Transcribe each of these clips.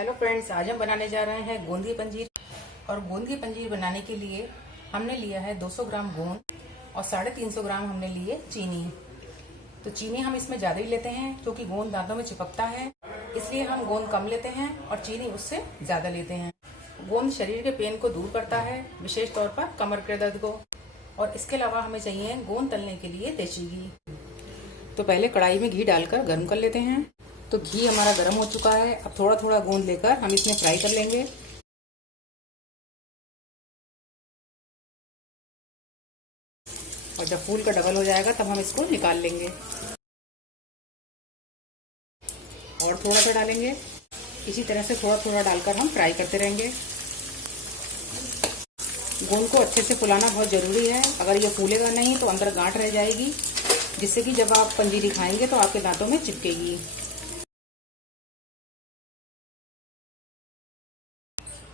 Hello friends, आज हम बनाने जा रहे हैं गोंद की पंजीर। और गोंद की पंजीर बनाने के लिए हमने लिया है 200 ग्राम गोंद और 350 ग्राम हमने लिए चीनी। तो चीनी हम इसमें ज़्यादा ही लेते हैं क्योंकि गोंद दांतों में चिपकता है, इसलिए हम गोंद कम लेते हैं और चीनी उससे ज़्यादा लेते हैं। गोंद शरीर के पेन को दूर करता है, विशेष तौर पर कमर के दर्द को। और इसके अलावा हमें चाहिए गोंद तलने के लिए देसी घी। तो पहले कढ़ाई में घी डालकर गर्म कर लेते हैं। तो घी हमारा गर्म हो चुका है। अब थोड़ा थोड़ा गोंद लेकर हम इसमें फ्राई कर लेंगे। और जब फूल का डबल हो जाएगा तब हम इसको निकाल लेंगे और थोड़ा सा डालेंगे। इसी तरह से थोड़ा थोड़ा डालकर हम फ्राई करते रहेंगे। गोंद को अच्छे से फुलाना बहुत ज़रूरी है। अगर ये फूलेगा नहीं तो अंदर गांठ रह जाएगी, जिससे कि जब आप पंजीरी खाएंगे तो आपके दांतों में चिपकेगी।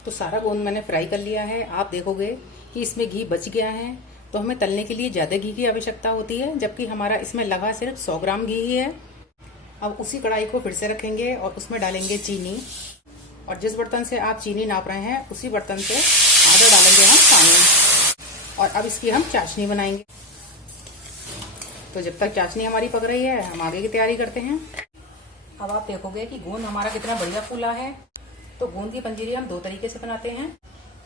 तो सारा गोंद मैंने फ्राई कर लिया है। आप देखोगे कि इसमें घी बच गया है, तो हमें तलने के लिए ज़्यादा घी की आवश्यकता होती है, जबकि हमारा इसमें लगा सिर्फ 100 ग्राम घी ही है। अब उसी कढ़ाई को फिर से रखेंगे और उसमें डालेंगे चीनी। और जिस बर्तन से आप चीनी नाप रहे हैं उसी बर्तन से आधा डालेंगे हम पानी। और अब इसकी हम चाशनी बनाएंगे। तो जब तक चाशनी हमारी पक रही है हम आगे की तैयारी करते हैं। अब आप देखोगे कि गोंद हमारा कितना बढ़िया फूला है। तो गोंद की पंजीरी हम दो तरीके से बनाते हैं।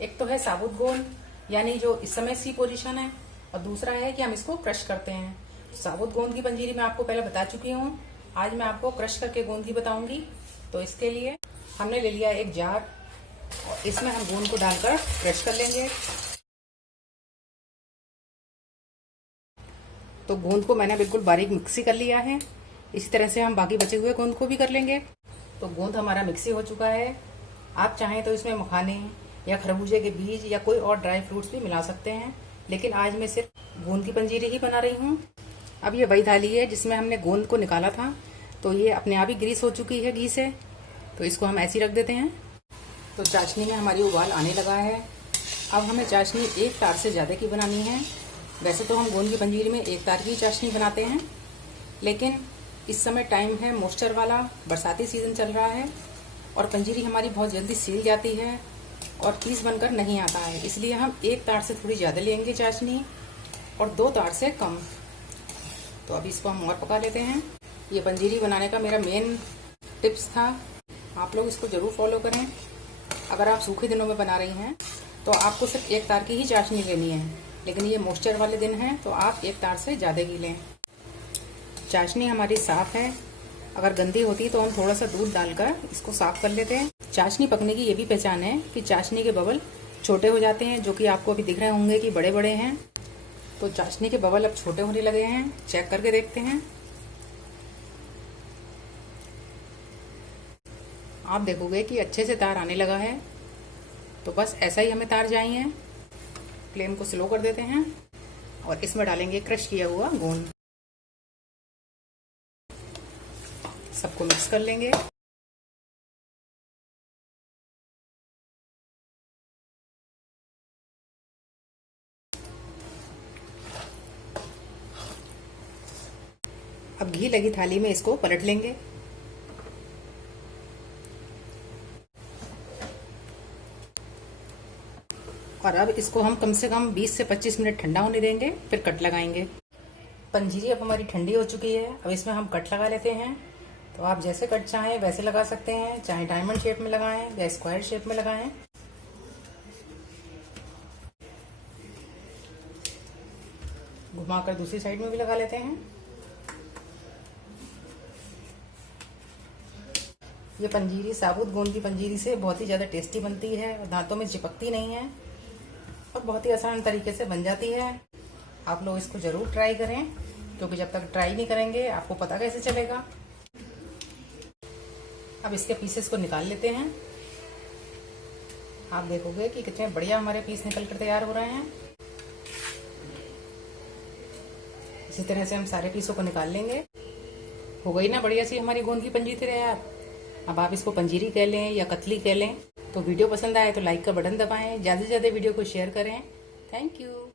एक तो है साबुत गोंद, यानी जो इस समय सी पोजीशन है, और दूसरा है कि हम इसको क्रश करते हैं। साबुत गोंद की पंजीरी मैं आपको पहले बता चुकी हूँ। आज मैं आपको क्रश करके गोंद की बताऊंगी। तो इसके लिए हमने ले लिया एक जार और इसमें हम गोंद को डालकर क्रश कर लेंगे। तो गोंद को मैंने बिल्कुल बारीक मिक्सी कर लिया है। इसी तरह से हम बाकी बचे हुए गोंद को भी कर लेंगे। तो गोंद हमारा मिक्सी हो चुका है। आप चाहें तो इसमें मखाने या खरबूजे के बीज या कोई और ड्राई फ्रूट्स भी मिला सकते हैं, लेकिन आज मैं सिर्फ गोंद की पंजीरी ही बना रही हूँ। अब ये वही थाली है जिसमें हमने गोंद को निकाला था। तो ये अपने आप ही ग्रीस हो चुकी है घी से। तो इसको हम ऐसे ही रख देते हैं। तो चाशनी में हमारी उबाल आने लगा है। अब हमें चाशनी एक तार से ज़्यादा की बनानी है। वैसे तो हम गोंद की पंजीरी में एक तार की चाशनी बनाते हैं, लेकिन इस समय टाइम है मॉइस्चर वाला, बरसाती सीजन चल रहा है और पंजीरी हमारी बहुत जल्दी सील जाती है और पीस बनकर नहीं आता है। इसलिए हम एक तार से थोड़ी ज़्यादा लेंगे चाशनी और 2 तार से कम। तो अभी इसको हम और पका लेते हैं। ये पंजीरी बनाने का मेरा मेन टिप्स था, आप लोग इसको ज़रूर फॉलो करें। अगर आप सूखे दिनों में बना रही हैं तो आपको सिर्फ एक तार की ही चाशनी लेनी है, लेकिन ये मॉइस्चर वाले दिन हैं तो आप एक तार से ज़्यादा ही लें। चाशनी हमारी साफ़ है। अगर गंदी होती तो हम थोड़ा सा दूध डालकर इसको साफ कर लेते हैं। चाशनी पकने की ये भी पहचान है कि चाशनी के बबल छोटे हो जाते हैं, जो कि आपको अभी दिख रहे होंगे कि बड़े बड़े हैं। तो चाशनी के बबल अब छोटे होने लगे हैं। चेक करके देखते हैं। आप देखोगे कि अच्छे से तार आने लगा है। तो बस ऐसा ही हमें तार चाहिए। फ्लेम को स्लो कर देते हैं और इसमें डालेंगे क्रश किया हुआ गोंद। सबको मिक्स कर लेंगे। अब घी लगी थाली में इसको पलट लेंगे। और अब इसको हम कम से कम 20 से 25 मिनट ठंडा होने देंगे, फिर कट लगाएंगे। पंजीरी अब हमारी ठंडी हो चुकी है। अब इसमें हम कट लगा लेते हैं। तो आप जैसे कट चाहें वैसे लगा सकते हैं, चाहे डायमंड शेप में लगाएं या स्क्वायर शेप में लगाएं। घुमाकर दूसरी साइड में भी लगा लेते हैं। ये पंजीरी साबुत गोंद की पंजीरी से बहुत ही ज़्यादा टेस्टी बनती है और दांतों में चिपकती नहीं है और बहुत ही आसान तरीके से बन जाती है। आप लोग इसको ज़रूर ट्राई करें, क्योंकि जब तक ट्राई नहीं करेंगे आपको पता कैसे चलेगा। अब इसके पीसेस को निकाल लेते हैं। आप देखोगे कि कितने बढ़िया हमारे पीस निकल कर तैयार हो रहे हैं। इसी तरह से हम सारे पीसों को निकाल लेंगे। हो गई ना बढ़िया सी हमारी गोंद की पंजीरी तैयार। अब आप इसको पंजीरी कह लें या कतली कह लें। तो वीडियो पसंद आए तो लाइक का बटन दबाएं, ज़्यादा से ज़्यादा वीडियो को शेयर करें। Thank you.